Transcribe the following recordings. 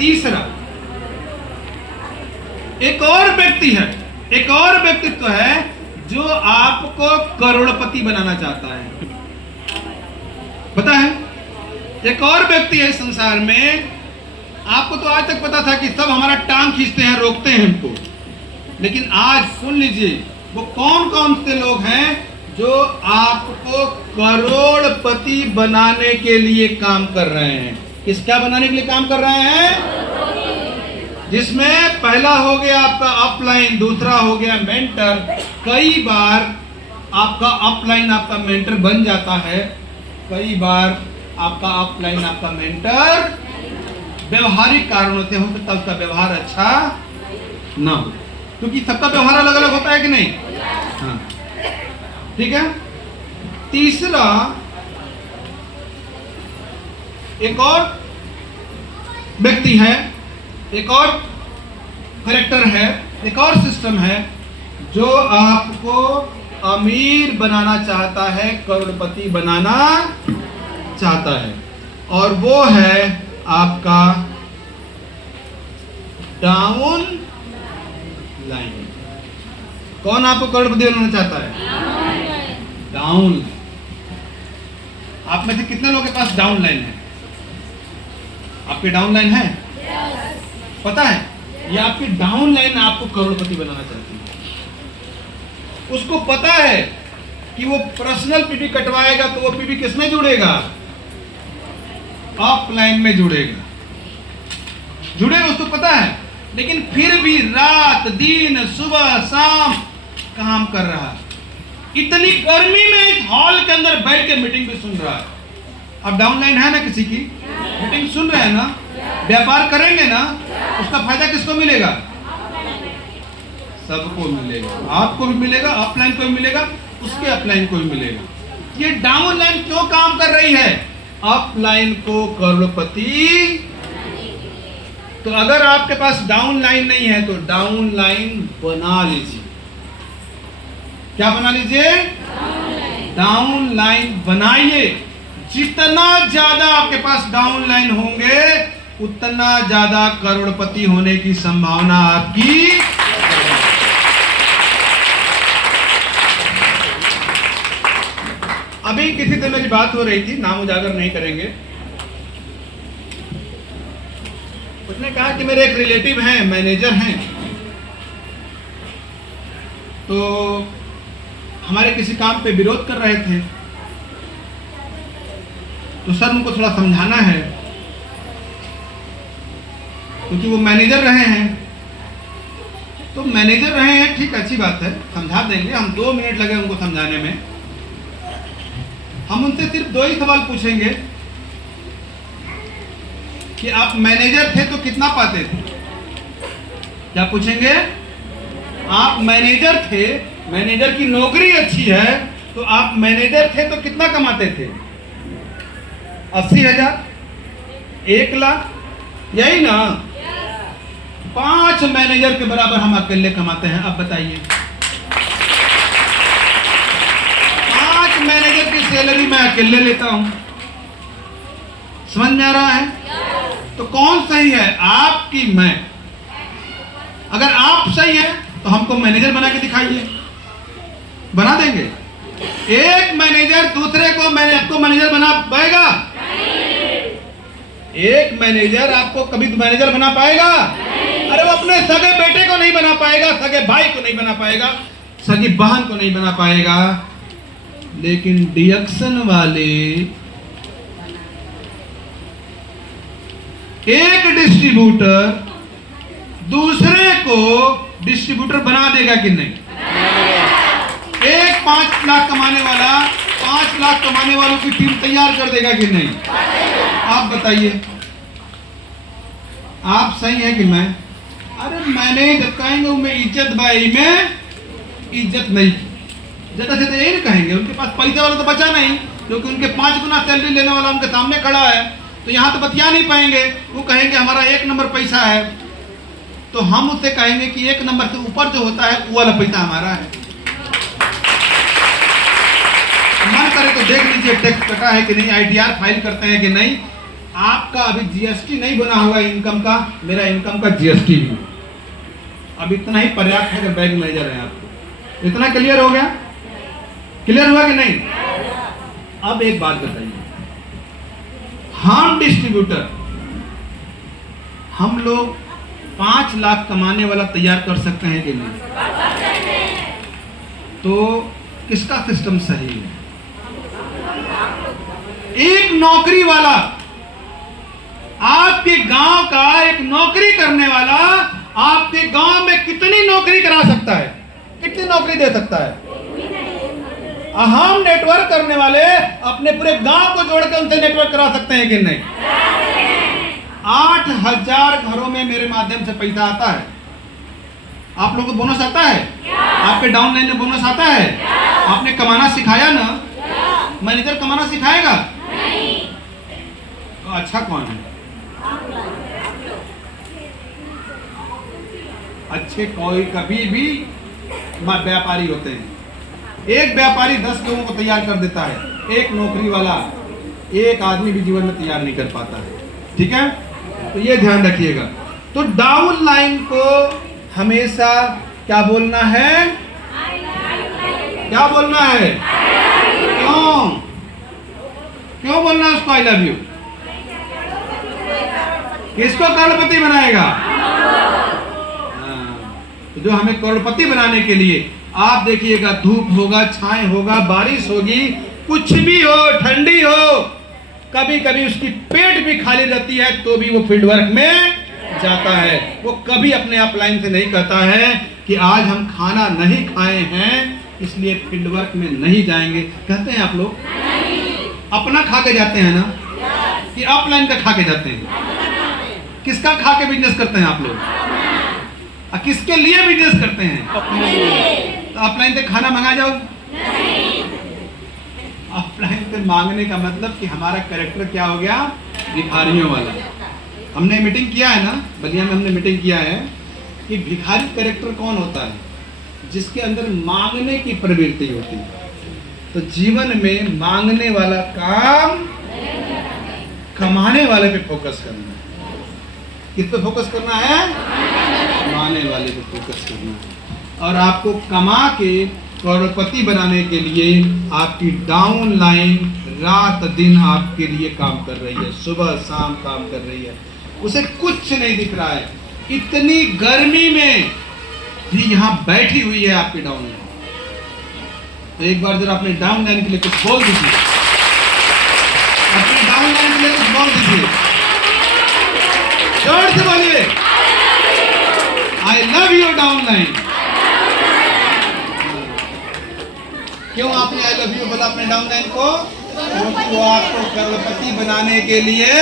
तीसरा, एक और व्यक्ति है, एक और व्यक्तित्व है जो आपको करोड़पति बनाना चाहता है। पता है, एक और व्यक्ति है संसार में, आपको तो आज तक पता था कि सब हमारा टांग खींचते हैं, रोकते हैं हमको, लेकिन आज सुन लीजिए वो कौन कौन से लोग हैं जो आपको करोड़पति बनाने के लिए काम कर रहे हैं। किसका बनाने के लिए काम कर रहे हैं? जिसमें पहला हो गया आपका अपलाइन, दूसरा हो गया मेंटर। कई बार आपका अपलाइन आपका मेंटर बन जाता है, कई बार आपका अपलाइन आपका मेंटर व्यवहारिक कारणों से हो सकता है उसका व्यवहार अच्छा ना हो, क्योंकि सबका व्यवहार अलग अलग होता है कि नहीं। हाँ, ठीक है। तीसरा, एक और व्यक्ति है, एक और कैरेक्टर है, एक और सिस्टम है जो आपको अमीर बनाना चाहता है, करोड़पति बनाना चाहता है, और वो है आपका डाउन लाइन। कौन आपको करोड़पति बनाना चाहता है? Down line. आप में से कितने लोगों के पास डाउन लाइन है? आपकी डाउन लाइन है? पता है, ये आपकी डाउन लाइन आपको करोड़पति बनाना चाहती है। उसको पता है कि वो पर्सनल पीपी कटवाएगा तो वो पीपी किसमें जुड़ेगा? ऑफलाइन में जुड़ेगा, उसको पता है, लेकिन फिर भी रात दिन सुबह शाम काम कर रहा है। इतनी गर्मी में एक हॉल के अंदर बैठ के मीटिंग भी सुन रहा है। अब डाउनलाइन है ना, किसी की मीटिंग सुन रहे हैं ना, व्यापार करेंगे ना, उसका फायदा किसको मिलेगा? सबको मिलेगा, आपको भी मिलेगा, ऑफलाइन को भी मिलेगा, उसके ऑफलाइन को भी मिलेगा। ये डाउनलाइन क्यों काम कर रही है? अपलाइन को करोड़पति। तो अगर आपके पास डाउन लाइन नहीं है तो डाउन लाइन बना लीजिए। क्या बना लीजिए? डाउन लाइन बनाइए। जितना ज्यादा आपके पास डाउन लाइन होंगे उतना ज्यादा करोड़पति होने की संभावना आपकी। अभी किसी से मेरी बात हो रही थी, नाम उजागर नहीं करेंगे। उसने कहा कि मेरे एक रिलेटिव हैं, मैनेजर हैं, तो हमारे किसी काम पे विरोध कर रहे थे, तो सर उनको थोड़ा समझाना है, क्योंकि वो मैनेजर रहे हैं। तो मैनेजर रहे हैं, ठीक, अच्छी बात है, समझा देंगे। हम 2 मिनट लगे उनको समझाने में। हम उनसे सिर्फ 2 ही सवाल पूछेंगे कि आप मैनेजर थे तो कितना पाते थे। क्या पूछेंगे? आप मैनेजर थे, मैनेजर की नौकरी अच्छी है, तो आप मैनेजर थे तो कितना कमाते थे? 80,000, 1 लाख, यही ना? 5 मैनेजर के बराबर हम अकेले कमाते हैं। अब बताइए, 5 मैनेजर की सैलरी मैं अकेले लेता हूं। समझ में आ रहा है? तो कौन सही है, आप की मैं? अगर आप सही है तो हमको मैनेजर बना के दिखाइए, बना देंगे। एक मैनेजर दूसरे को आपको मैनेजर बना पाएगा? एक मैनेजर आपको कभी मैनेजर बना पाएगा? अरे वो अपने सगे बेटे को नहीं बना पाएगा, सगे भाई को नहीं बना पाएगा, सगी बहन को नहीं बना पाएगा, लेकिन डिडक्शन वाले एक डिस्ट्रीब्यूटर दूसरे को डिस्ट्रीब्यूटर बना देगा कि नहीं? एक 5 लाख कमाने वाला 5 लाख कमाने वालों की टीम तैयार कर देगा कि नहीं? आप बताइए, आप सही है कि मैं? अरे मैंने कहेंगे मैं इज्जत भाई में इज्जत नहीं की, ज्यादा से यही नहीं कहेंगे। उनके पास पैसे वाला तो बचा नहीं, क्योंकि उनके 5 गुना सैलरी लेने वाला उनके सामने खड़ा है, तो यहाँ तो बतिया नहीं पाएंगे। वो कहेंगे हमारा 1 नंबर पैसा है, तो हम उससे कहेंगे कि 1 नंबर से ऊपर जो होता है वो वाला पैसा हमारा है। मन करे तो देख लीजिए टैक्स कटा है कि नहीं, ITR फाइल करते हैं कि नहीं, आपका अभी जीएसटी नहीं बना हुआ इनकम का, मेरा इनकम का जीएसटी भी। अब इतना ही पर्याप्त है कि बैंक मैनेजर है आपको। इतना क्लियर हो गया? क्लियर हुआ कि नहीं? अब एक बात बताइए, हम डिस्ट्रीब्यूटर, हम लोग 5 लाख कमाने वाला तैयार कर सकते हैं कि नहीं? तो किसका सिस्टम सही है? एक नौकरी वाला, आपके गांव का एक नौकरी करने वाला आपके गांव में कितनी नौकरी करा सकता है? कितनी नौकरी दे सकता है? हम नेटवर्क करने वाले अपने पूरे गांव को जोड़ के उनसे नेटवर्क करा सकते हैं कि नहीं? 8,000 घरों में मेरे माध्यम से पैसा आता है। आप लोगों को बोनस आता है? आपके डाउन लाइन में बोनस आता है? आपने कमाना सिखाया ना? मैनेजर कमाना सिखाएगा? तो अच्छा कौन है? अच्छे कोई कभी भी व्यापारी होते हैं। एक व्यापारी 10 लोगों को तैयार कर देता है, एक नौकरी वाला एक आदमी भी जीवन में तैयार नहीं कर पाता है। ठीक है, तो ये ध्यान रखिएगा। तो डाउन लाइन को हमेशा क्या बोलना है? क्या बोलना है? क्यों क्यों बोलना है उसको? I love you. किसको करोड़पति बनाएगा? तो जो हमें करोड़पति बनाने के लिए, आप देखिएगा, धूप होगा, छाए होगा, बारिश होगी, कुछ भी हो, ठंडी हो, कभी कभी उसकी पेट भी खाली रहती है तो भी वो फील्ड वर्क में जाता है। वो कभी अपने आप लाइन से नहीं कहता है कि आज हम खाना नहीं खाए हैं इसलिए फील्ड वर्क में नहीं जाएंगे। कहते हैं आप लोग? अपना खा के जाते हैं ना, कि अपलाइन का खा के जाते हैं? किसका खा के बिजनेस करते हैं आप लोग? किसके लिए बिजनेस करते हैं? तो अपलाइन से खाना मंगा जाओ। अपलाइन से मांगने का मतलब कि हमारा कैरेक्टर क्या हो गया? भिखारियों वाला। हमने मीटिंग किया है ना, बलिया में हमने मीटिंग किया है कि भिखारी कैरेक्टर कौन होता है? जिसके अंदर मांगने की प्रवृत्ति होती है। तो जीवन में मांगने वाला काम, कमाने वाले पे फोकस करना है। किस पे फोकस करना है? कमाने वाले पे फोकस करना है। और आपको कमा के करोड़पति बनाने के लिए आपकी डाउन लाइन रात दिन आपके लिए काम कर रही है, सुबह शाम काम कर रही है। उसे कुछ नहीं दिख रहा है। इतनी गर्मी में भी यहाँ बैठी हुई है आपकी डाउन लाइन। तो एक बार जरा अपने डाउन लाइन के लिए कुछ बोल दीजिए। अपनी डाउन लाइन के लिए कुछ बोल दीजिए। जोर से बोलिए, I love you down line. क्यों आपने आई लव यू बोला अपने डाउन लाइन को? क्योंकि वो आपको करोड़पति बनाने के लिए,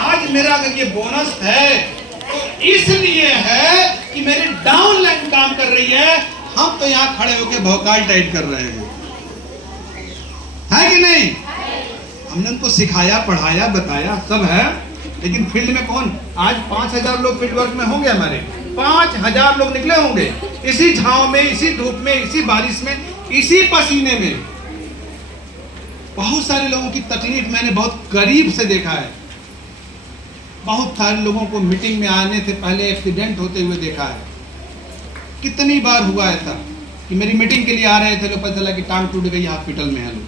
आज मेरा अगर ये बोनस है तो इसलिए है कि मेरी डाउन लाइन काम कर रही है। हम तो यहाँ खड़े होकर भौकाल टाइट कर रहे हैं, है कि नहीं? हमने उनको सिखाया, पढ़ाया, बताया, सब है, लेकिन फील्ड में कौन? आज 5,000 लोग फील्ड वर्क में होंगे, हमारे 5,000 लोग निकले होंगे इसी झांव में, इसी धूप में, इसी बारिश में, इसी पसीने में। बहुत सारे लोगों की तकलीफ मैंने बहुत करीब से देखा है। बहुत सारे लोगों को मीटिंग में आने से पहले एक्सीडेंट होते हुए देखा है। कितनी बार हुआ ऐसा कि मेरी मीटिंग के लिए आ रहे थे लोग, पता चला कि टांग टूट गई, हॉस्पिटल में है लोग।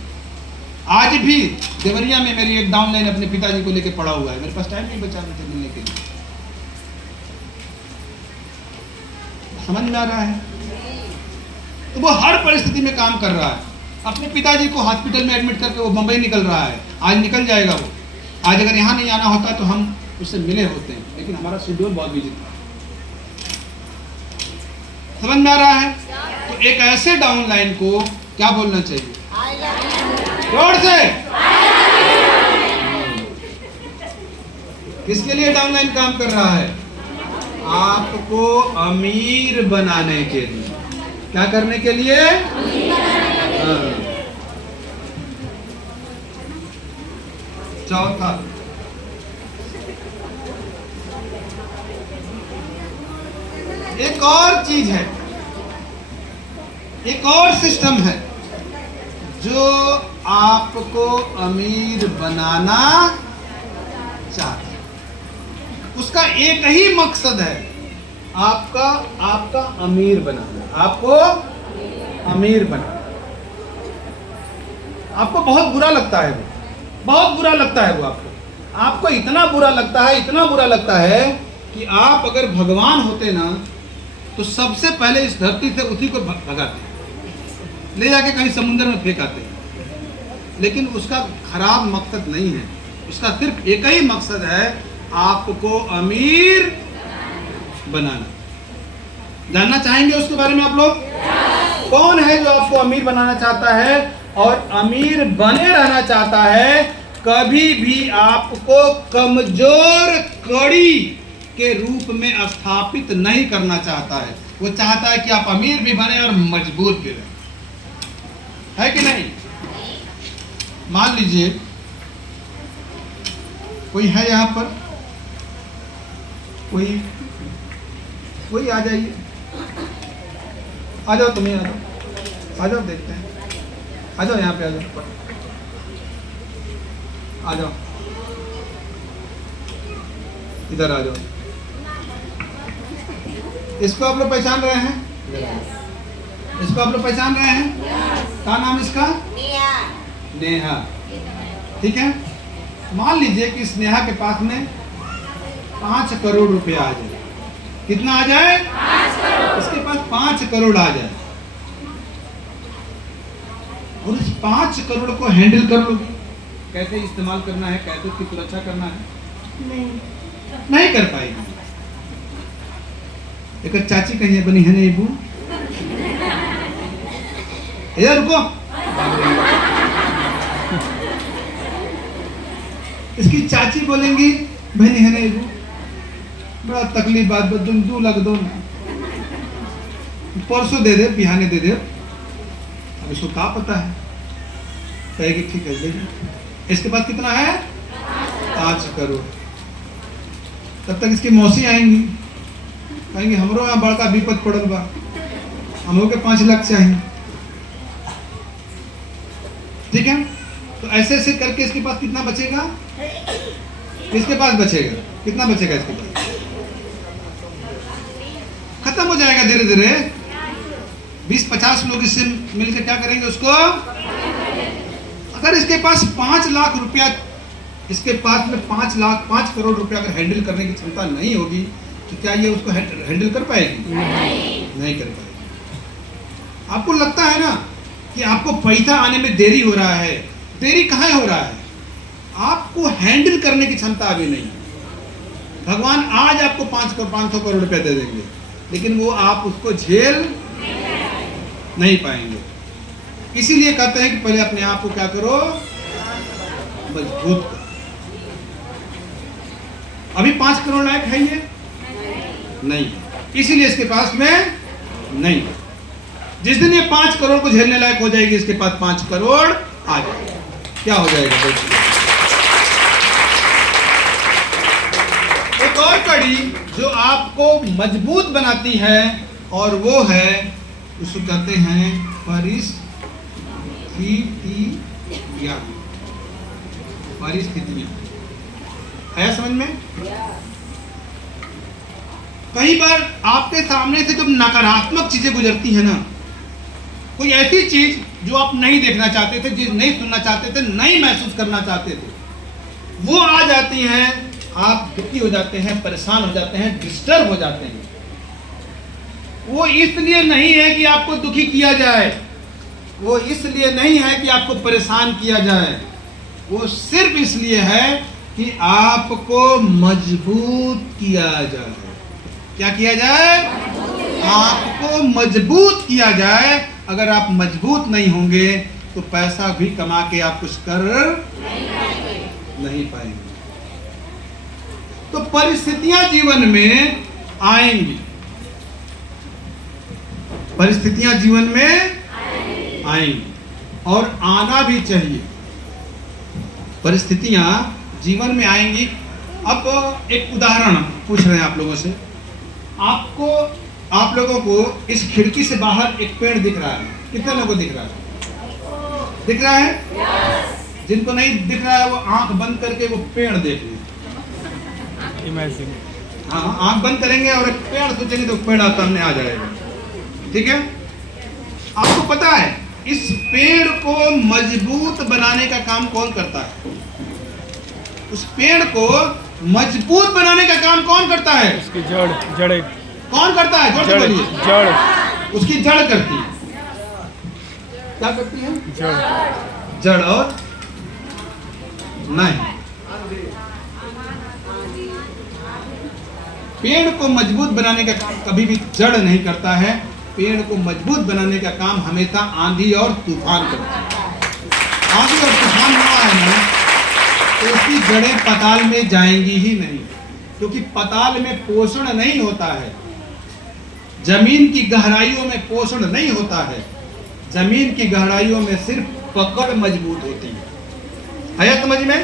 आज भी देवरिया में मेरी एक डाउन लाइन अपने पिताजी को लेकर पड़ा हुआ है। मेरे पास टाइम नहीं बचा मुझे मिलने के लिए। समझ में आ रहा है? तो वो हर परिस्थिति में काम कर रहा है। अपने पिताजी को हॉस्पिटल में एडमिट करके वो मुंबई निकल रहा है। आज निकल जाएगा वो। आज अगर यहाँ नहीं आना होता तो हम उससे मिले होते हैं, लेकिन हमारा शेड्यूल बहुत बिजी था। समझ में आ रहा है? तो एक ऐसे डाउन लाइन को क्या बोलना चाहिए? जोर से। किसके लिए डाउन लाइन काम कर रहा है? आपको अमीर बनाने के लिए। क्या करने के लिए? चौथा, एक और चीज है, एक और सिस्टम है जो आपको अमीर बनाना चाहता है। उसका एक ही मकसद है, आपका अमीर बनाना, आपको अमीर बनाना। आपको बहुत बुरा लगता है वो, बहुत बुरा लगता है वो आपको इतना बुरा लगता है, इतना बुरा लगता है कि आप अगर भगवान होते ना तो सबसे पहले इस धरती से उसी को भगाते, ले जाके कहीं समुद्र में फेंक आते। लेकिन उसका खराब मकसद नहीं है, उसका सिर्फ एक ही मकसद है, आपको अमीर बनाना। जानना चाहेंगे उसके बारे में आप लोग? कौन है जो आपको अमीर बनाना चाहता है और अमीर बने रहना चाहता है? कभी भी आपको कमजोर कड़ी के रूप में स्थापित नहीं करना चाहता है। वो चाहता है कि आप अमीर भी बने और मजबूत भी रहे, है कि नहीं? मान लीजिए कोई है यहाँ पर, कोई आ जाइए, आ जाओ, तुम्हें आ जाओ, देखते हैं, आ जाओ यहाँ पे, आ जाओ, इधर आ जाओ। इसको आप लोग पहचान रहे हैं? इसको आप लोग पहचान रहे हैं? क्या नाम इसका? नेहा। ठीक है, मान लीजिए कि स्नेहा के पास में 5 करोड़ रुपया आ जाए। कितना आ जाए? 5 करोड़। इसके पास 5 करोड़ आ जाए और इस 5 करोड़ को हैंडल कर लोगी? कैसे इस्तेमाल करना है, कैसे उसकी सुरक्षा करना है? नहीं कर पाएगी। एक चाची कहीं बनी है नहीं बू, ये रुको, इसकी चाची बोलेंगी बहनी है नहीं बू, बड़ा तकलीफ बात, 2 लाख दो ना, परसों दे दे, बिहाने दे दे। अब इसको क्या पता है, कहेगी ठीक है दे। इसके पास कितना है? 5 करोड़। तब तक इसकी मौसी आएंगी, कहेंगे हमरो यहाँ बड़का विपद पड़ल बा, हमरो के 5 लाख चाहिए। ठीक है, तो ऐसे ऐसे करके इसके पास कितना बचेगा? इसके पास बचेगा कितना? बचेगा इसके पास, खत्म हो जाएगा धीरे धीरे। 20-50 लोग इससे मिलकर क्या करेंगे उसको? अगर इसके पास 5 लाख रुपया, इसके पास में 5 करोड़ रुपया अगर हैंडल करने की क्षमता नहीं होगी तो क्या ये उसको हैंडल कर पाएगी? नहीं कर पाएगी। आपको लगता है ना कि आपको पैसा आने में देरी हो रहा है, देरी कहाँ हो रहा है? आपको हैंडल करने की क्षमता अभी नहीं है। भगवान आज आपको 500 करोड़ रुपया दे देंगे, लेकिन वो आप उसको झेल नहीं पाएंगे। इसीलिए कहते हैं कि पहले अपने आप को क्या करो? मजबूत करो। अभी 5 करोड़ लायक है ये नहीं, इसीलिए इसके पास में नहीं। जिस दिन ये 5 करोड़ को झेलने लायक हो जाएगी, इसके पास 5 करोड़ आ जाएगा, क्या हो जाएगा? एक और कड़ी जो आपको मजबूत बनाती है और वो है, उसको कहते हैं परिस्थितियां। है समझ में? कई बार आपके सामने से जब नकारात्मक चीजें गुजरती है ना, कोई ऐसी चीज जो आप नहीं देखना चाहते थे, जो नहीं सुनना चाहते थे, नहीं महसूस करना चाहते थे, वो आ जाती हैं, आप दुखी हो जाते हैं, परेशान हो जाते हैं, डिस्टर्ब हो जाते हैं। वो इसलिए नहीं है कि आपको दुखी किया जाए, वो इसलिए नहीं है कि आपको परेशान किया जाए, वो सिर्फ इसलिए है कि आपको मजबूत किया जाए। क्या किया जाए? आपको मजबूत किया जाए। अगर आप मजबूत नहीं होंगे तो पैसा भी कमा के आप कुछ कर नहीं पाएंगे। तो परिस्थितियां जीवन में आएंगी, परिस्थितियां जीवन में आएंगी और आना भी चाहिए। परिस्थितियां जीवन में आएंगी। अब एक उदाहरण पूछ रहे हैं आप लोगों से। आप लोगों को इस खिड़की से बाहर एक पेड़ दिख रहा है। कितने लोगों को दिख रहा है? दिख रहा है? जिनको नहीं दिख रहा है वो आंख बंद करके वो पेड़ देख लें। इमेजिन। हाँ, आंख बंद करेंगे और एक पेड़ सोचेंगे तो पेड़ सामने आ जाएगा। ठीक है, आपको पता है इस पेड़ को मजबूत बनाने का काम कौन करता है? उस पेड़ को मजबूत बनाने का काम कौन करता है? उसकी जड़ें कौन करता है? जोर से बोलिए। जड़ उसकी जड़ करती है। क्या करती है? जड़। जड़ और नहीं। पेड़ को मजबूत बनाने का काम कभी भी जड़ नहीं करता है। पेड़ को मजबूत बनाने का काम हमेशा आंधी और तूफान करता है। आंधी और तूफान हुआ है ना, तो उसकी जड़ें पताल में जाएंगी ही नहीं, क्योंकि पताल में पोषण नहीं होता है। जमीन की गहराइयों में पोषण नहीं होता है। जमीन की गहराइयों में सिर्फ पकड़ मजबूत होती है। आया समझ में?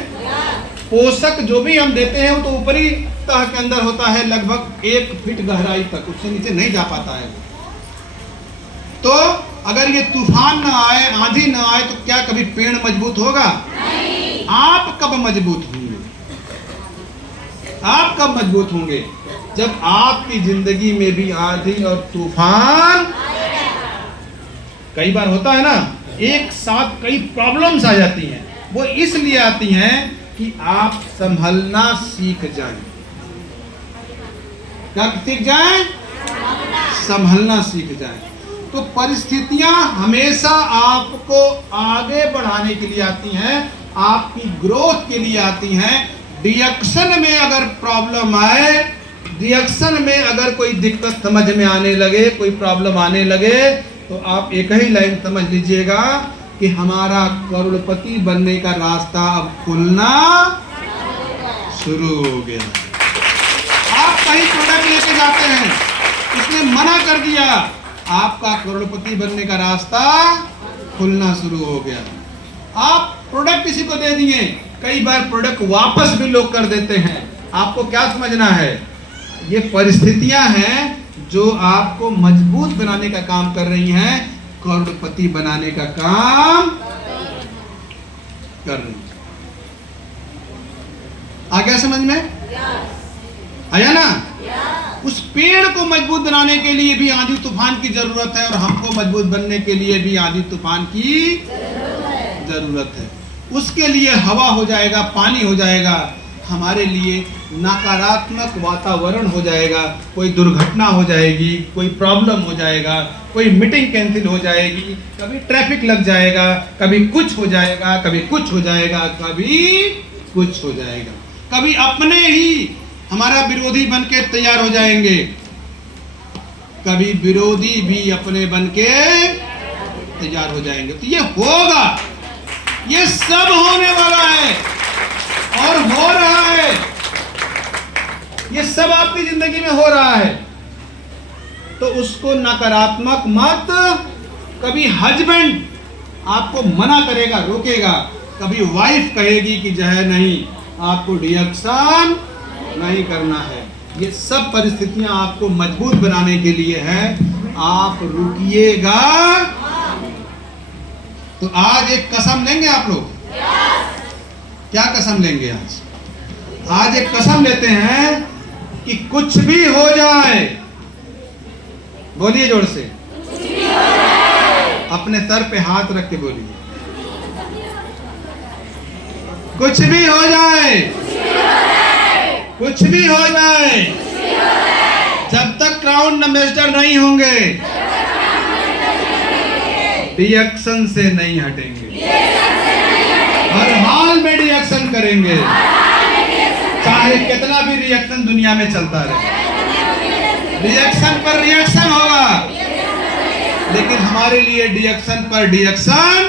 पोषक जो भी हम देते हैं वो तो ऊपरी तह के अंदर होता है, लगभग 1 फीट गहराई तक, उससे नीचे नहीं जा पाता है। तो अगर ये तूफान ना आए, आंधी ना आए, तो क्या कभी पेड़ मजबूत होगा? नहीं। आप कब मजबूत होंगे? आप कब मजबूत होंगे? जब आपकी जिंदगी में भी आंधी और तूफान, कई बार होता है ना, एक साथ कई प्रॉब्लम्स आ जाती हैं। वो इसलिए आती हैं कि आप संभलना सीख जाएं। क्या सीख जाएं? संभलना सीख जाएं। तो परिस्थितियां हमेशा आपको आगे बढ़ाने के लिए आती हैं, आपकी ग्रोथ के लिए आती हैं। रिएक्शन में अगर प्रॉब्लम आए, रिएक्शन में अगर कोई दिक्कत समझ में आने लगे, कोई प्रॉब्लम आने लगे, तो आप एक ही लाइन समझ लीजिएगा कि हमारा करोड़पति बनने का रास्ता अब खुलना शुरू हो गया। आप कहीं प्रोडक्ट लेके जाते हैं, उसने मना कर दिया, आपका करोड़पति बनने का रास्ता खुलना शुरू हो गया। आप प्रोडक्ट किसी को दे दिए, कई बार प्रोडक्ट वापस भी लोग कर देते हैं। आपको क्या समझना है? ये परिस्थितियां हैं जो आपको मजबूत बनाने का काम कर रही हैं, करोड़पति बनाने का काम कर रही हैं। आ गया समझ में? आया ना? उस पेड़ को मजबूत बनाने के लिए भी आंधी तूफान की जरूरत है, और हमको मजबूत बनने के लिए भी आंधी तूफान की जरूरत है। उसके लिए हवा हो जाएगा, पानी हो जाएगा, हमारे लिए नकारात्मक वातावरण हो जाएगा। कोई दुर्घटना हो जाएगी, कोई प्रॉब्लम हो जाएगा, कोई मीटिंग कैंसिल हो जाएगी, कभी ट्रैफिक लग जाएगा, कभी कुछ हो जाएगा, कभी कुछ हो जाएगा, कभी कुछ हो जाएगा। कभी अपने ही हमारा विरोधी बन के तैयार हो जाएंगे, कभी विरोधी भी अपने बन के तैयार हो जाएंगे। तो ये होगा, ये सब होने वाला है और हो रहा है। ये सब आपकी जिंदगी में हो रहा है। तो उसको नकारात्मक मत, कभी हस्बैंड आपको मना करेगा, रोकेगा, कभी वाइफ कहेगी कि जो है नहीं, आपको रिएक्शन नहीं करना है। ये सब परिस्थितियां आपको मजबूत बनाने के लिए है। आप रुकिएगा। तो आज एक कसम लेंगे आप लोग। क्या कसम लेंगे आज? आज एक कसम लेते हैं कि कुछ भी हो जाए, बोलिए जोर से, अपने सर पे हाथ रख के बोलिए, कुछ भी हो जाए, कुछ भी हो जाए, जब तक क्राउन एम्बेसडर नहीं होंगे, रिएक्शन से नहीं हटेंगे, हर हाल में रिएक्शन करेंगे, चाहे कितना भी रिएक्शन दुनिया में चलता रहे। रिएक्शन पर रिएक्शन होगा, लेकिन हमारे लिए रिएक्शन पर रिएक्शन।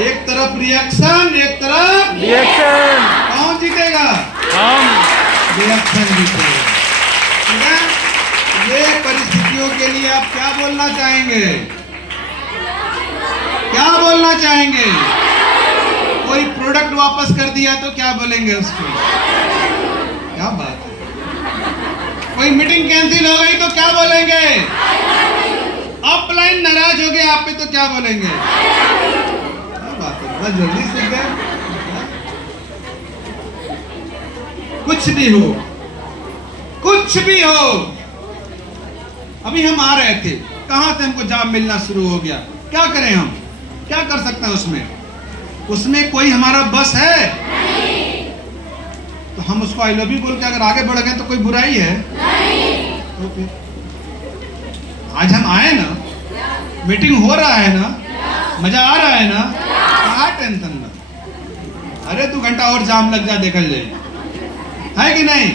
एक तरफ रिएक्शन, एक तरफ रिएक्शन। कौन जीतेगा? हम। रिएक्शन जीतेगा। ठीक है? ये परिस्थितियों के लिए आप क्या बोलना चाहेंगे? क्या बोलना चाहेंगे? कोई प्रोडक्ट वापस कर दिया तो क्या बोलेंगे उसको? क्या बात है। कोई मीटिंग कैंसिल हो गई तो क्या बोलेंगे? अपलाइन नाराज हो गए आप पे तो क्या बोलेंगे? क्या बात है, बहुत जल्दी सीख गए। कुछ भी हो, कुछ भी हो। अभी हम आ रहे थे, कहां से हमको जॉब मिलना शुरू हो गया। क्या करें हम, क्या कर सकते हैं उसमें कोई हमारा बस है? तो हम उसको आई लव यू बोल के अगर आगे बढ़ गए तो कोई बुराई है? ओके। आज हम आए ना, मीटिंग हो रहा है ना, मजा आ रहा है ना, क्या टेंशन ना। अरे 2 घंटा और जाम लग जा, देखल जाए, है कि नहीं?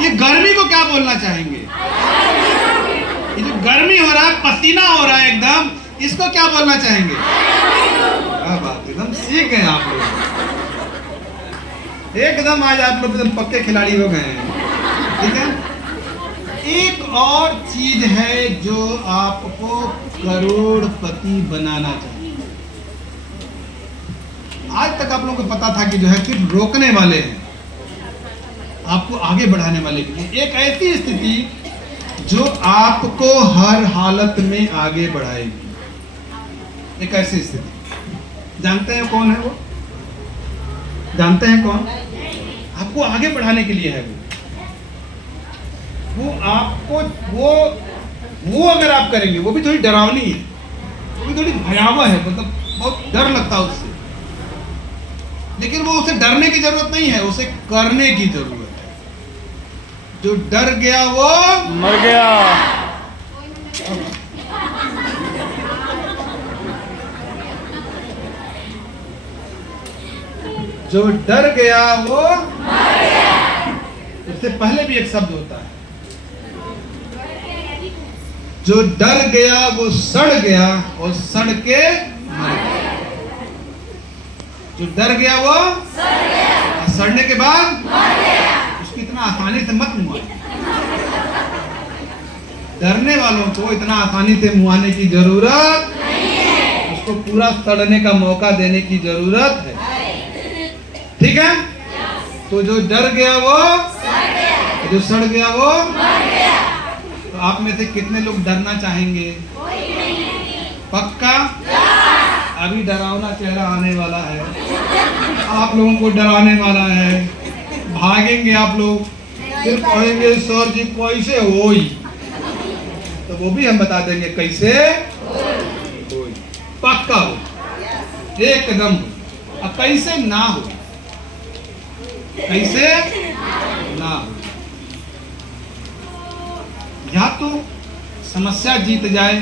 ये गर्मी को क्या बोलना चाहेंगे? ये जो गर्मी हो रहा है, पसीना हो रहा है एकदम, इसको क्या बोलना चाहेंगे? क्या बात, एकदम सीख गए आप लोग, एकदम आज आप लोग एकदम पक्के खिलाड़ी हो गए हैं। ठीक है। एक और चीज है जो आपको करोड़पति बनाना चाहिए। आज तक आप लोगों को पता था कि जो है सिर्फ रोकने वाले हैं, आपको आगे बढ़ाने वाले के लिए एक ऐसी स्थिति जो आपको हर हालत में आगे बढ़ाएगी। एक ऐसी स्थिति, जानते हैं कौन है वो? जानते हैं कौन? आपको आगे बढ़ाने के लिए है वो आपको वो अगर आप करेंगे, वो भी थोड़ी डरावनी है, वो भी थोड़ी भयावह है, मतलब बहुत डर लगता है उससे। लेकिन वो उसे डरने की जरूरत नहीं है, उसे करने की जरूरत है। जो डर गया वो मर गया। जो डर गया वो मर गया। उससे पहले भी एक शब्द होता है, जो डर गया वो सड़ गया और सड़ के मर गया। जो डर गया वो सड़ गया और सड़ने के बाद मर गया। उसको इतना आसानी से मत मुआए। डरने वालों को इतना आसानी से मुआने की जरूरत नहीं है, उसको पूरा सड़ने का मौका देने की जरूरत है। ठीक है। तो जो डर गया वो सड़ गया, जो सड़ गया वो मर गया। तो आप में से कितने लोग डरना चाहेंगे? पक्का? अभी डरावना चेहरा आने वाला है, आप लोगों को डराने वाला है। भागेंगे आप लोग, फिर कहेंगे सर जी कैसे होई, तो वो भी हम बता देंगे कैसे होई। पक्का हो, एकदम हो। अब कैसे ना हो, कैसे ना हो। या तो समस्या जीत जाए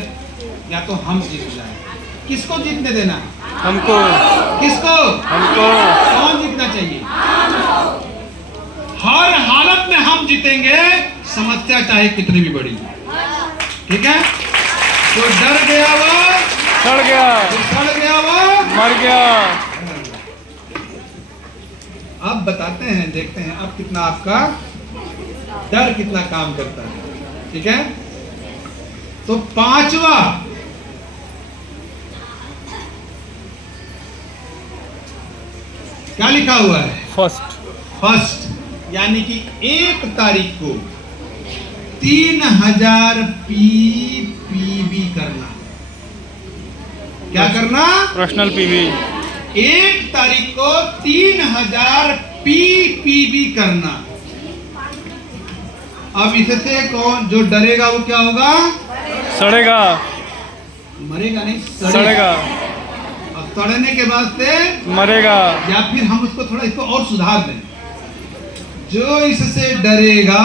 या तो हम जीत जाए। किसको जीतने देना है? हमको। किसको? हमको। कौन जीतना चाहिए? हर हालत में हम जीतेंगे, समस्या चाहे कितनी भी बड़ी। ठीक है। तो डर गया वो सड़ गया, तो सड़ गया वो मर गया। अब बताते हैं, देखते हैं अब कितना आपका डर कितना काम करता है। ठीक है। तो 5वां, क्या लिखा हुआ है? फर्स्ट, यानी कि 1 तारीख को 3000 पीपीबी करना। क्या करना? Personal PV. 1 तारीख को 3000 पीपीबी करना। अब इससे कौन जो डरेगा वो क्या होगा? सड़ेगा। मरेगा नहीं, सड़ेगा। और सड़ने के बाद से मरेगा। या फिर हम उसको थोड़ा इसको और सुधार दें, जो इससे डरेगा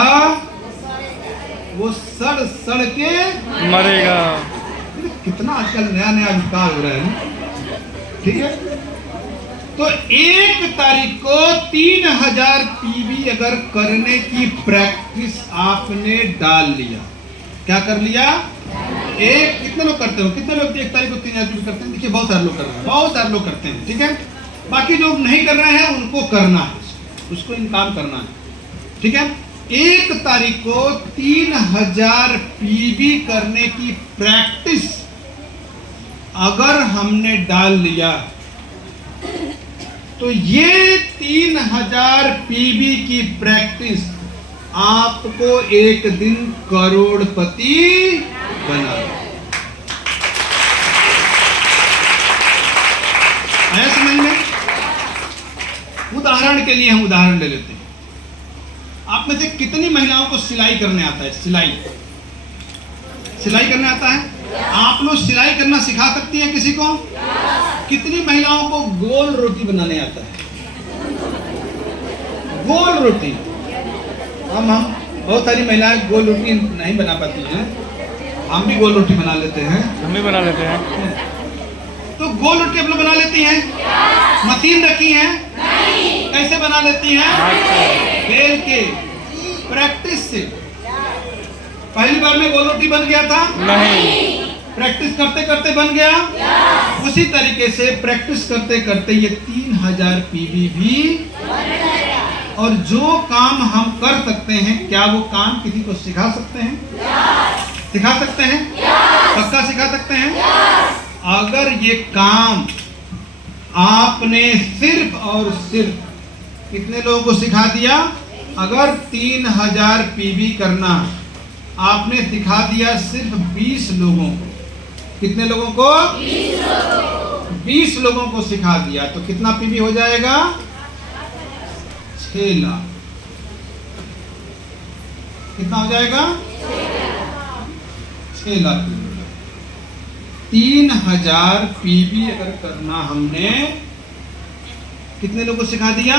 वो सड़ के मरेगा। कितना आजकल नया नया आविष्कार हो रहा है ना। ठीक है। तो 1 तारीख को 3000 पीवी अगर करने की प्रैक्टिस आपने डाल लिया, क्या कर लिया? कितने लोग करते हो? कितने लोग 1 तारीख को 3000 पीवी करते हैं? देखिए बहुत सारे लोग कर रहे हैं, बहुत सारे लोग करते हैं। ठीक है। बाकी जो नहीं कर रहे हैं उनको करना है, उसको इनकाम करना है। ठीक है। 1 तारीख को 3000 पीवी करने की प्रैक्टिस अगर हमने डाल लिया तो ये 3000 पीवी की प्रैक्टिस आपको एक दिन करोड़पति बना। आया समझ में? उदाहरण के लिए हम उदाहरण ले लेते हैं। आप में से कितनी महिलाओं को सिलाई करने आता है? सिलाई करने आता है? आप लोग सिलाई करना सिखा सकती हैं किसी को? कितनी महिलाओं को गोल रोटी बनाने आता है? गोल रोटी। हम बहुत सारी महिलाएं गोल रोटी नहीं बना पाती हैं, हम भी गोल रोटी बना लेते हैं। हम भी बना लेते हैं। तो गोल रोटी आप लोग बना लेती हैं? मशीन रखी है? कैसे बना लेती हैं? बेल के, प्रैक्टिस से। पहली बार में गोल रोटी बन गया था? नहीं। प्रैक्टिस करते करते बन गया? उसी तरीके से प्रैक्टिस करते करते ये 3000 पीवी भी। और जो काम हम कर सकते हैं, क्या वो काम किसी को सिखा सकते हैं? सिखा सकते हैं? पक्का सिखा सकते हैं? अगर ये काम आपने सिर्फ और सिर्फ कितने लोगों को सिखा दिया? अगर 3000 पीवी करना आपने सिखा दिया सिर्फ 20 लोगों को। कितने लोगों को? 20 लोगों को सिखा दिया तो कितना पीवी हो जाएगा? 6 लाख। कितना हो जाएगा? 6 लाख। 3000 पीवी अगर करना हमने कितने लोगों को सिखा दिया?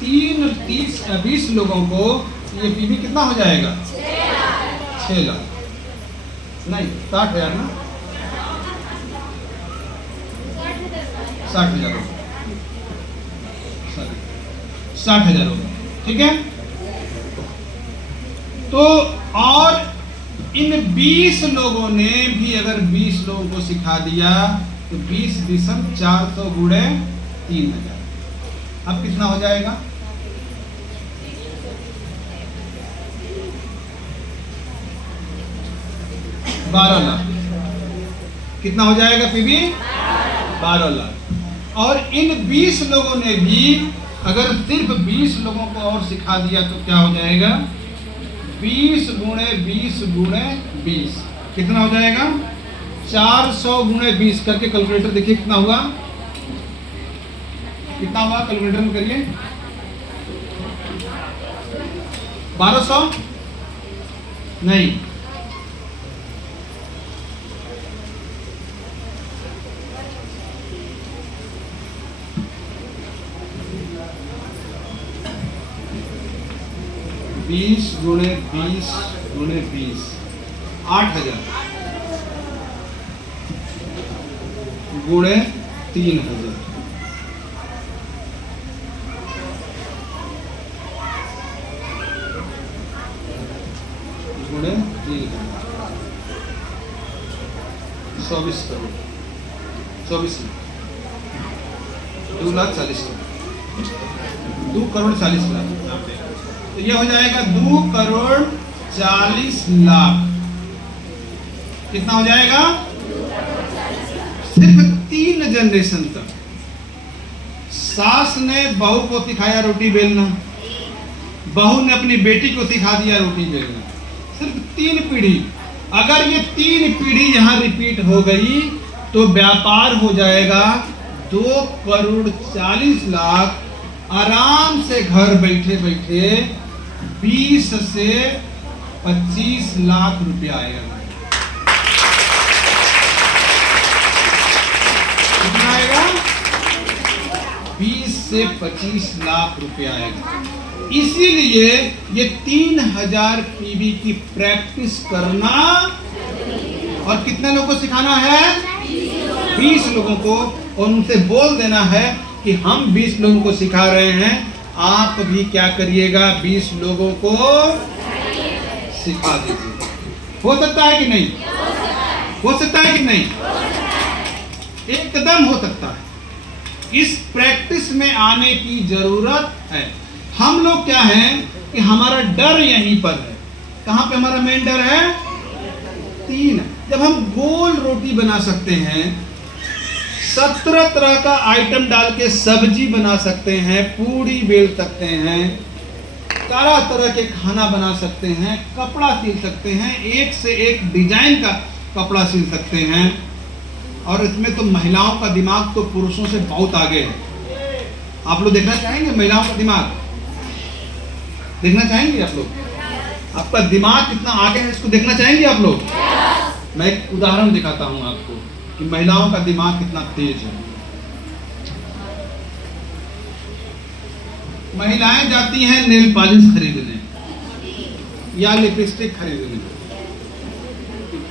20 लोगों को। ये पीवी कितना हो जाएगा? 6 लाख नहीं, 60,000 ना, 60,000 होगा। 60,000 होगा, ठीक है। तो और इन 20 लोगों ने भी अगर 20 लोगों को सिखा दिया तो 20 दिसम 400 गुणे 3000। अब कितना हो जाएगा? 12 लाख। कितना हो जाएगा पीवी? 12 लाख। और इन 20 लोगों ने भी अगर सिर्फ 20 लोगों को और सिखा दिया तो क्या हो जाएगा? 20 गुणे 20 गुणे 20 कितना हो जाएगा? 400 गुणे 20 करके कैलकुलेटर देखिए कितना हुआ? कितना हुआ कैलकुलेटर में करिए? 1200 नहीं, बीस गुणे 20 गुणे 20 8,000 गुणे 3,000 गुणे 3,000 24 करोड़ 24 लाख 2 करोड़ 40 लाख। तो ये हो जाएगा 2 करोड़ 40 लाख। कितना हो जाएगा? सिर्फ 3 जनरेशन तक। सास ने बहू को सिखाया रोटी बेलना, बहू ने अपनी बेटी को सिखा दिया रोटी बेलना। सिर्फ 3 पीढ़ी। अगर ये 3 पीढ़ी यहाँ रिपीट हो गई तो व्यापार हो जाएगा 2 करोड़ 40 लाख। आराम से घर बैठे बैठे 20 से 25 लाख रुपया आएगा। कितना आएगा? 20 से 25 लाख रुपया आएगा। इसीलिए ये 3000 पीवी की प्रैक्टिस करना और कितने लोगों को सिखाना है? 20 लोगों को। और उनसे बोल देना है कि हम 20 लोगों को सिखा रहे हैं, आप भी क्या करिएगा? 20 लोगों को सिखा दीजिए। हो सकता है कि नहीं? हो सकता है कि नहीं? एकदम हो सकता है। इस प्रैक्टिस में आने की जरूरत है। हम लोग क्या हैं कि हमारा डर यहीं पर है। कहां पे हमारा मेन डर है? 3। जब हम गोल रोटी बना सकते हैं, 17 तरह का आइटम डाल के सब्जी बना सकते हैं, पूड़ी बेल सकते हैं, तरह तरह के खाना बना सकते हैं, कपड़ा सिल सकते हैं, एक से एक डिजाइन का कपड़ा सिल सकते हैं। और इसमें तो महिलाओं का दिमाग तो पुरुषों से बहुत आगे है। आप लोग देखना चाहेंगे महिलाओं का दिमाग? देखना चाहेंगे आप लोग? आपका दिमाग कितना आगे है इसको देखना चाहेंगे आप लोग? मैं एक उदाहरण दिखाता हूं आपको कि महिलाओं का दिमाग कितना तेज है। महिलाएं जाती हैं नेल पॉलिश खरीदने या लिपस्टिक खरीदने।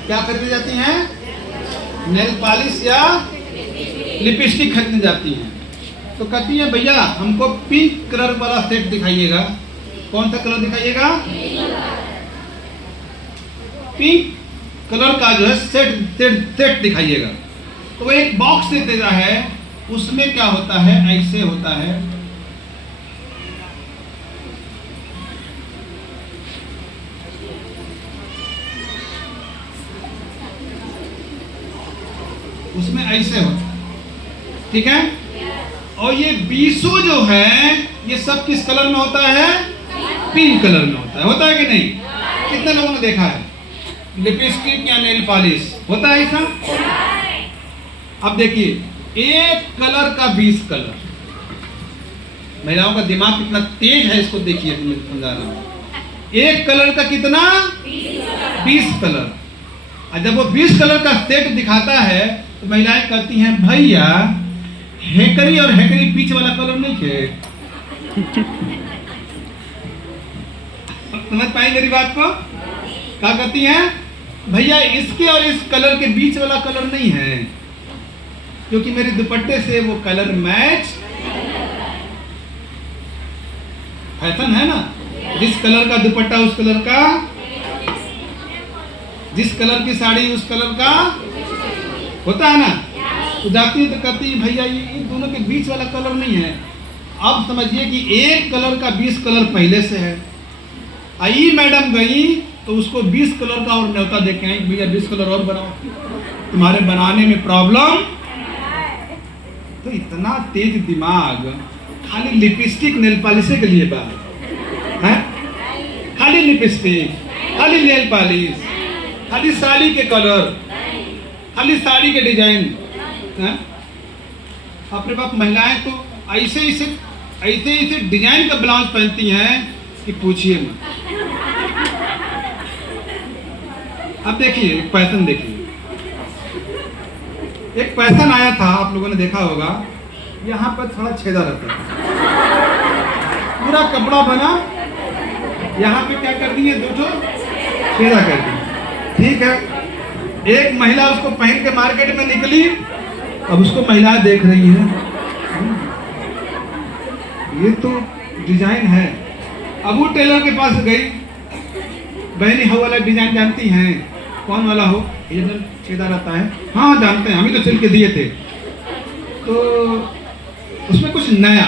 क्या खरीदने जाती हैं? नेल पॉलिश या लिपस्टिक खरीदने जाती हैं। तो कहती हैं भैया हमको पिंक कलर वाला सेट दिखाइएगा। कौन सा कलर दिखाइएगा? पिंक कलर का जो है सेट दिखाइएगा। तो वो एक बॉक्स दे देता है, उसमें क्या होता है, ऐसे होता है। उसमें ऐसे होता है, ठीक है। और ये 20 जो है ये सब किस कलर में होता है? पिंक कलर में होता है कि नहीं? कितने लोगों ने देखा है लिपस्टिक या नेल पॉलिश होता है ऐसा? अब देखिए एक कलर का 20 कलर। महिलाओं का दिमाग कितना तेज है इसको देखिए, मैं समझा रहा हूं। एक कलर का कितना? 20 कलर। और जब वो 20 कलर का सेट दिखाता है तो महिलाएं कहती हैं भैया हेकरी और हेकरी बीच वाला कलर नहीं है। समझ पाई मेरी बात को? क्या कहती हैं? भैया इसके और इस कलर के बीच वाला कलर नहीं है, क्योंकि मेरे दुपट्टे से वो कलर मैच। फैशन है ना, जिस कलर का दुपट्टा उस कलर का, जिस कलर की साड़ी उस कलर का होता है ना। तो जाती है तो कहती है भैया ये इन दोनों के बीच वाला कलर नहीं है। अब समझिए कि एक कलर का 20 कलर पहले से है। आई मैडम गई तो उसको 20 कलर का और न्योता दे के आई, भैया 20 कलर और बनाओ, तुम्हारे बनाने में प्रॉब्लम। तो इतना तेज दिमाग खाली लिपस्टिक नेल पॉलिश के लिए बात है? खाली लिपस्टिक, खाली नेल पॉलिश, खाली साड़ी के कलर, खाली साड़ी के डिजाइन। अपने बाप महिलाएं तो ऐसे डिजाइन का ब्लाउज पहनती हैं कि पूछिए मत। अब देखिए एक पैटर्न देखिए, एक पैटर्न आया था, आप लोगों ने देखा होगा। यहाँ पर थोड़ा छेदा रहता है, पूरा कपड़ा बना, यहाँ पे क्या कर दिए? 2 छेदा कर दिए, ठीक है। एक महिला उसको पहन के मार्केट में निकली, अब उसको महिलाएं देख रही हैं, ये तो डिजाइन है। अब वो टेलर के पास गई, बहनी हो वाला डिजाइन जानती हैं? कौन वाला हो? ये जो छेदा रहता है। हाँ जानते हैं, हम ही तो सिल के दिए थे। तो उसमें कुछ नया,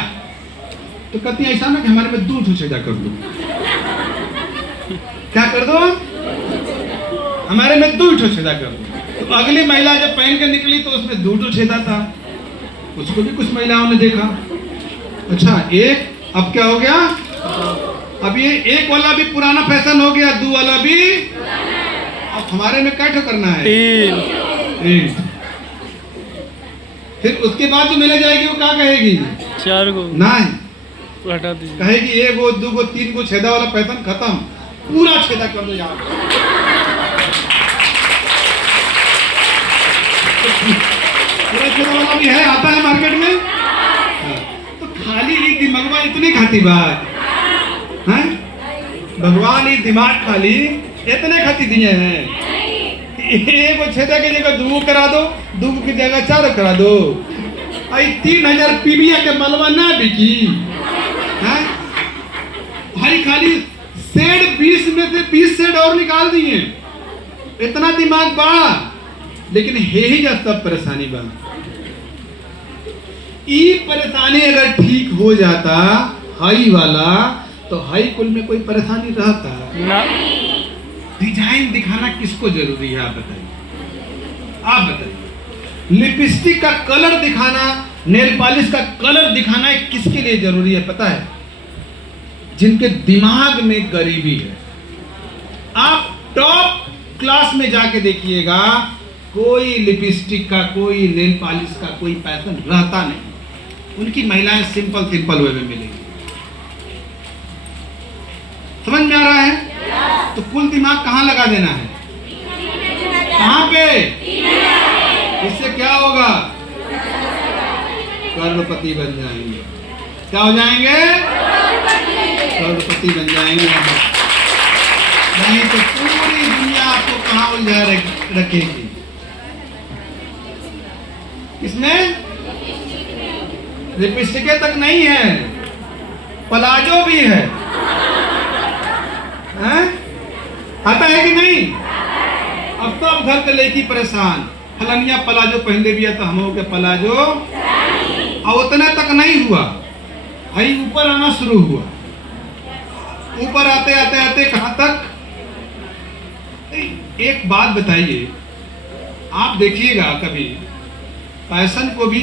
तो कहती है ऐसा ना कि हमारे में 2 छेदा कर दो। क्या कर दो? हमारे में 2 छेदा कर दो। तो अगली महिला जब पहन के निकली तो उसमें 2 छेदा था। उसको भी कुछ महिलाओं ने देखा, अच्छा एक, अब क्या हो गया? अब ये एक वाला भी पुराना फैशन हो गया, 2 वाला भी। अब हमारे में क्या करना है? 3। फिर उसके बाद जो मिले जाएगी वो क्या कहेगी? 4 को नहीं हटा दीजिए, कहेगी 1 गो 2 गो 3 गो छेदा वाला पैटर्न खत्म, पूरा छेदा कर दो यार। पूरा छेदा वाला भी है, आता है मार्केट में। तो खाली ये दिमागवा इतनी खाती बात है, भगवान ये दिमाग खाली इतने खाती दिए हैं। एक छेदा की जगह 2 करा दो, 2 की जगह 4 करा दो। 3000 पीबिया के मलबा ना बिकी है भाई, खाली सेड 20 में से 20 सेड और निकाल दिए। इतना दिमाग बढ़ा, लेकिन ही जा सब परेशानी बना। ये परेशानी अगर ठीक हो जाता हाई वाला, तो हाई कुल में कोई परेशानी रहता ना। डिजाइन दिखाना किसको जरूरी है? आप बताइए, आप बताइए। लिपस्टिक का कलर दिखाना, नेल पॉलिश का कलर दिखाना किसके लिए जरूरी है पता है? जिनके दिमाग में गरीबी है। आप टॉप क्लास में जाके देखिएगा, कोई लिपस्टिक का, कोई नेल पॉलिश का कोई पैटर्न रहता नहीं। उनकी महिलाएं सिंपल वे में मिलेंगी। समझ में आ रहा है? तो कुल दिमाग कहाँ लगा देना है? कहाँ पे? इससे क्या होगा? करोड़पति बन जाएंगे। क्या हो जाएंगे? करोड़पति बन जाएंगे। नहीं तो पूरी दुनिया आपको कहाँ उलझा रखेगी? इसमें लिपस्टिकें तक नहीं है, प्लाजो भी है, हैं? आता है कि नहीं? अब तो अब घर के लेके परेशान, फलानिया प्लाजो पहनले भी है तो हम हो के प्लाजो, और उतना तक नहीं हुआ, भाई ऊपर आना शुरू हुआ। ऊपर आते आते आते कहां तक? एक बात बताइए, आप देखिएगा कभी फैशन को भी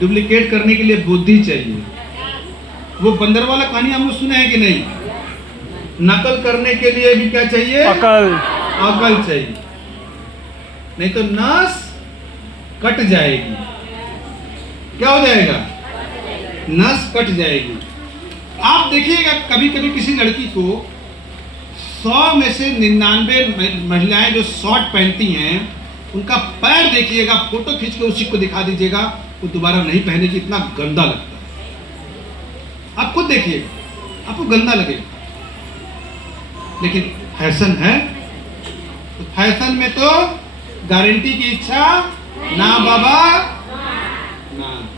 डुप्लीकेट करने के लिए बुद्धि चाहिए। वो बंदर वाला कहानी हम लोग सुने हैं कि नहीं? नकल करने के लिए भी क्या चाहिए? अकल। अकल चाहिए, नहीं तो नस कट जाएगी। क्या हो जाएगा? नस कट जाएगी। आप देखिएगा कभी कभी किसी लड़की को 100 में से 99 महिलाएं जो शॉर्ट पहनती हैं, उनका पैर देखिएगा, फोटो खींच के उसी को दिखा दीजिएगा, वो दोबारा नहीं पहनेगी, इतना गंदा लगता है। आप खुद देखिएगा, आपको गंदा लगेगा। लेकिन फैशन है तो फैशन में तो गारंटी की इच्छा ना बाबा ना।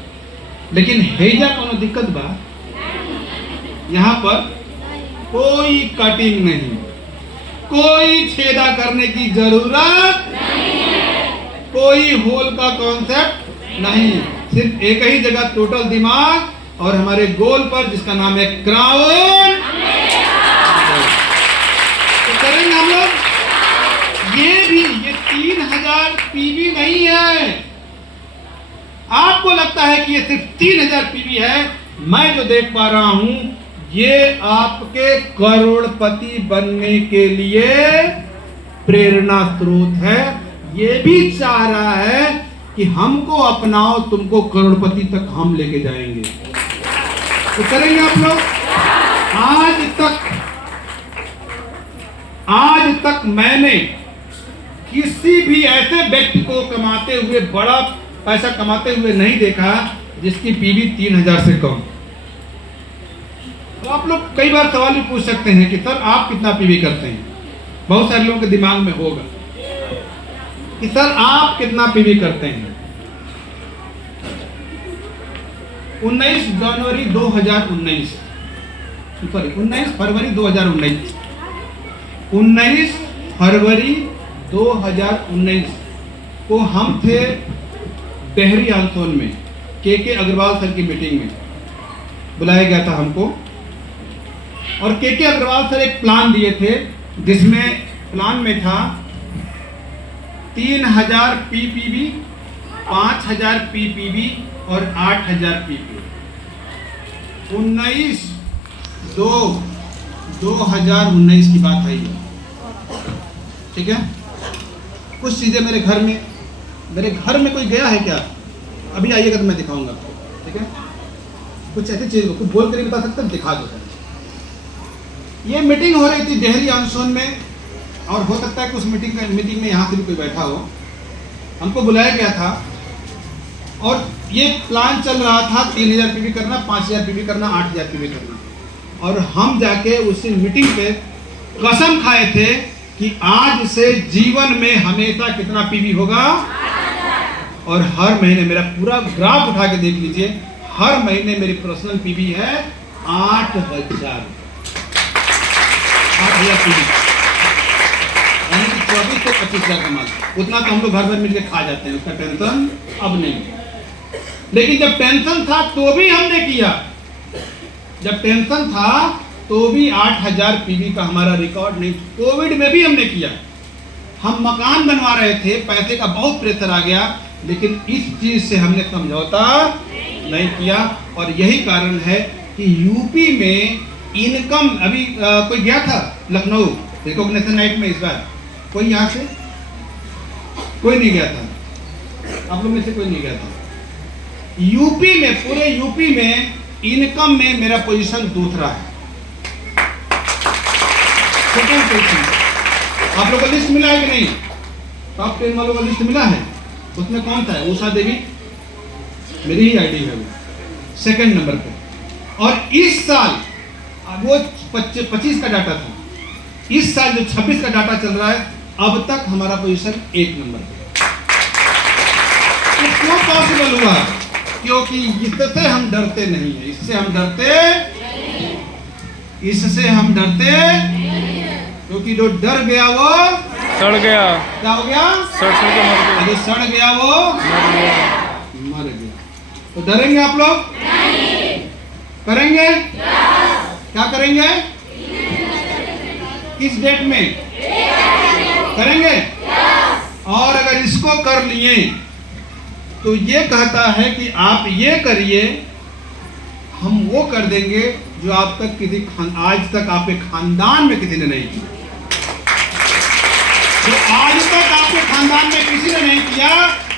लेकिन हैजा कोनो दिक्कत बा, यहाँ पर कोई कटिंग नहीं, कोई छेदा करने की जरूरत नहीं, कोई होल का कॉन्सेप्ट नहीं, सिर्फ एक ही जगह टोटल दिमाग और हमारे गोल पर जिसका नाम है क्राउन। तो करेंगे हम लोग ये 3000 पीवी नहीं है। आपको लगता है कि ये सिर्फ 3000 पीवी है, मैं जो देख पा रहा हूं ये आपके करोड़पति बनने के लिए प्रेरणा स्रोत है। ये भी चाह रहा है कि हमको अपनाओ, तुमको करोड़पति तक हम लेके जाएंगे। तो करेंगे आप लोग? आज तक मैंने किसी भी ऐसे व्यक्ति को कमाते हुए, बड़ा पैसा कमाते हुए नहीं देखा जिसकी पीवी 3000 से कम। तो आप लोग कई बार सवाल भी पूछ सकते हैं कि सर आप कितना पीवी करते हैं? बहुत सारे लोगों के दिमाग में होगा कि सर आप कितना पीवी करते हैं। 19 जनवरी 2019 सॉरी 19 फरवरी 2019 19 फरवरी 2019 को हम थे डेहरी आंसोन में, के अग्रवाल सर की मीटिंग में बुलाया गया था हमको। और के अग्रवाल सर एक प्लान दिए थे, जिसमें प्लान में था 3000 पीपीवी, 5000 पीपीवी और 8000 पीपीवी। 19/2/2019 की बात है ये, ठीक है। कुछ चीजें मेरे घर में कोई गया है क्या? अभी आइएगा तो मैं दिखाऊंगा आपको, ठीक है। कुछ ऐसी चीज कुछ बोल कर ही बता सकते हैं, दिखा दो। ये मीटिंग हो रही थी डेहरी आंसोन में, और हो सकता है कि उस मीटिंग में यहाँ से भी कोई बैठा हो। हमको बुलाया गया था और ये प्लान चल रहा था 3000 पीवी करना, 5000 पीवी करना, 8000 पीवी करना। और हम जाके उसी मीटिंग पे कसम खाए थे कि आज से जीवन में हमेशा कितना पीवी होगा। और हर महीने मेरा पूरा ग्राफ उठा के देख लीजिए, हर महीने मेरी पर्सनल पीवी है 8000 पीवी, यानी कि 24 से 25,000 कमा। उतना तो हम लोग घर भर मिलकर खा जाते हैं, उसका टेंशन अब नहीं। लेकिन जब टेंशन था तो भी हमने किया, जब टेंशन था तो भी 8000 पीवी का हमारा रिकॉर्ड नहीं। कोविड में भी हमने किया, हम मकान बनवा रहे थे, पैसे का बहुत प्रेशर आ गया, लेकिन इस चीज से हमने समझौता नहीं किया। और यही कारण है कि यूपी में इनकम, अभी कोई गया था लखनऊ रिकॉग्निशन नाइट में, इस बार कोई यहाँ से कोई नहीं गया था, आप लोग में से कोई नहीं गया था। यूपी में, पूरे यूपी में इनकम में मेरा पोजीशन दूसरा है। सेकंड क्वेश्चन, आप लोगों को लिस्ट मिला है कि नहीं? टॉप 10 वालों का लिस्ट मिला है? उसमें कौन था? उषा देवी, मेरी ही आईडी है वो, सेकंड नंबर पे। और इस साल वो 25 का डाटा था, इस साल जो 26 का डाटा चल रहा है, अब तक हमारा पोजीशन 1 नंबर पे। तो क्यों पॉसिबल हुआ? क्योंकि इससे हम डरते नहीं है, इससे हम डरते क्योंकि जो डर गया वो सड़ गया। क्या हो गया? सड़ के मर गया। जो सड़ गया वो मर गया। तो डरेंगे आप लोग? करेंगे? क्या करेंगे? किस डेट में करेंगे? और अगर इसको कर लिए तो ये कहता है कि आप ये करिए, हम वो कर देंगे जो आप तक आज तक आपके खानदान में किसी ने नहीं किया, जो आज तक आपके खानदान में किसी ने नहीं किया,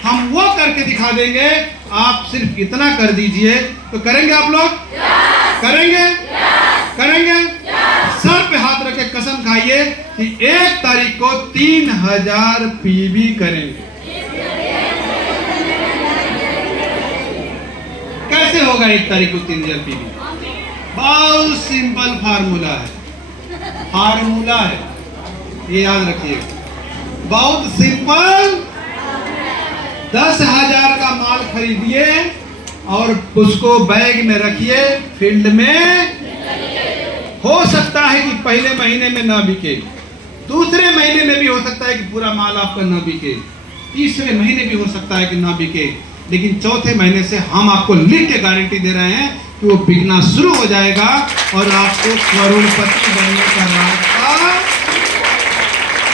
हम वो करके दिखा देंगे। आप सिर्फ इतना कर दीजिए। तो करेंगे आप लोग? करेंगे? करेंगे? सर पे हाथ रख के कसम खाइए कि 1 तारीख को 3000 पीवी करेंगे। कैसे होगा 1 तारीख को 3000 पीवी? बहुत सिंपल फार्मूला है, ये याद रखिएगा, बहुत सिंपल। 10,000 का माल खरीदिए और उसको बैग में रखिए, फील्ड में। हो सकता है कि पहले महीने में ना बिके, दूसरे महीने में भी हो सकता है कि पूरा माल आपका ना बिके, तीसरे महीने भी हो सकता है कि ना बिके, लेकिन चौथे महीने से हम आपको लिख के गारंटी दे रहे हैं कि वो बिकना शुरू हो जाएगा और आपको करोड़पति बनने का रास्ता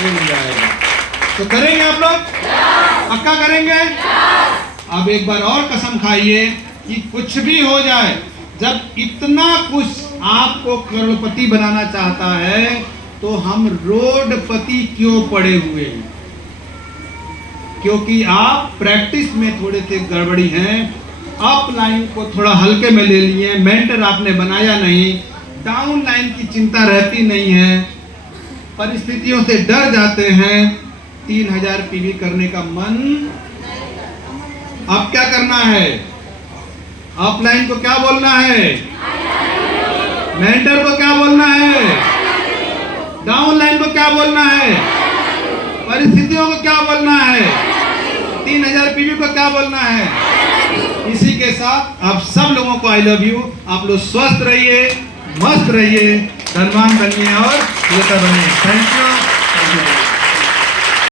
मिल जाएगा। तो करेंगे आप लोग? पक्का करेंगे? अब एक बार और कसम खाइए कि कुछ भी हो जाए, जब इतना कुछ आपको करोड़पति बनाना चाहता है तो हम रोडपति क्यों पड़े हुए हैं? क्योंकि आप प्रैक्टिस में थोड़े से गड़बड़ी हैं, अप लाइन को थोड़ा हल्के में ले लिए, मेंटर आपने बनाया नहीं, डाउन लाइन की चिंता रहती नहीं है, परिस्थितियों से डर जाते हैं। 3000 पीवी करने का मन, अब क्या करना है? अपलाइन को क्या बोलना है? मेंटर को क्या बोलना है? डाउनलाइन को क्या बोलना है? परिस्थितियों को क्या बोलना है? 3000 पीवी को क्या बोलना है? इसी के साथ आप सब लोगों को आई लव यू। आप लोग स्वस्थ रहिए, मस्त रहिए, धनवान बनिए और नेता बनिए। Thank you.